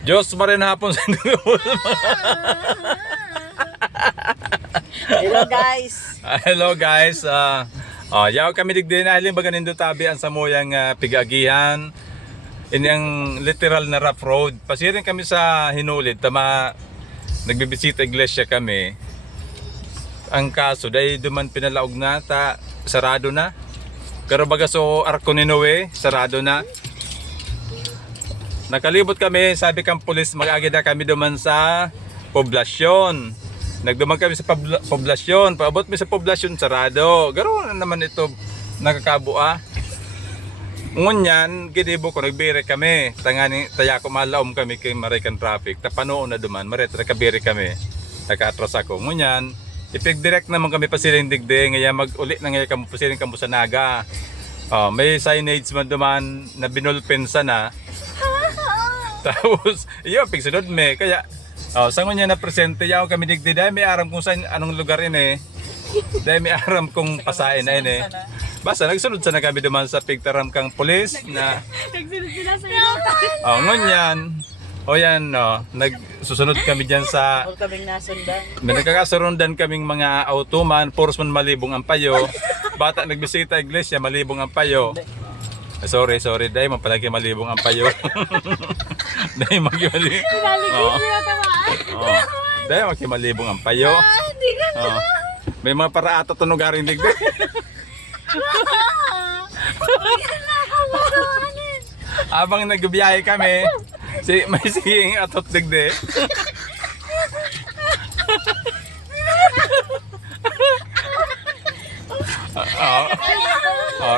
Diyos marin hapon sa Hello guys. Hello guys. Yaw kami digdi na halin baga nindo tabi ang samuyang pigagihan. Inyang literal na rough road. Pasirin kami sa Hinulid tama nagbibisita iglesia kami. Ang kaso dahil duman pinalaog na ta sarado na. Pero baga so Arco ni Noe sarado na. Nakalibot kami, sabi kang pulis mag-agi na kami duman sa poblasyon. Nagduman kami sa poblasyon, paabot mi sa poblasyon sarado. Garo na naman ito nakakabua. Ngunyan, gidibo ko nagbire kami. Tangani taya ko malaom kami kay Marican traffic. Tapanoon na duman, maretra kabire kami. Nakaatras ako. Ngunyan, ipig-direct naman kami pasiring digde, ngaya mag-uli na ngaya kami pasiring kamo sa Naga. May signage man duman na binulpensa na. Tapos, iyo, pigsunod me. Kaya, sangon niya na presente, yaw kami digdi. Dahil may aram kung saan, anong lugar ini. Dahil may aram kung pasain na ini. Basta, nagsunod sana kami duman sa pigtaram kang pulis na... Nagsunod sila sa iyo. Ngunyan. O yan, nagsusunod kami dyan sa... Huwag kaming nasundan. May nagkakasurundan kaming mga automan, forceman malibong ang payo. Bata nagbisita iglesia, malibong ang payo. Sorry, dahil mapalagi malibong ang payo. Dahil magkimalibong. Dahil magkimalibong ang payo. May mga paraato tunugarin digdi. Habang nagbiyahe kami, may siging atot digdi.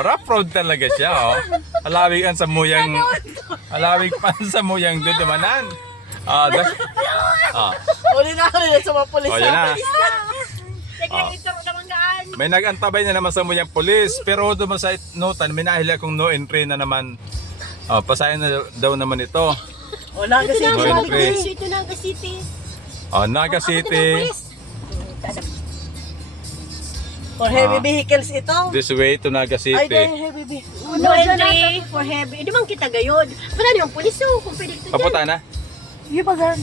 Rough road talaga siya, Alawig ang samuyang dudumanan. Uli na sa mga pulis. Yan na. Ito naman gaan. May nagantabay na naman sa muyang pulis, pero duman sa notan, may nahili akong no entry na naman. Pasayan na daw naman ito. O, Naga City. No entry. Ito Naga City. Naga City. For heavy vehicles ito. This way to Naga Ay, City. dahil heavy vehicles. No entry for heavy. Di bang kita gayod? Wala naman pulis kung pwede ito dyan. Papunta na? Yung bagan.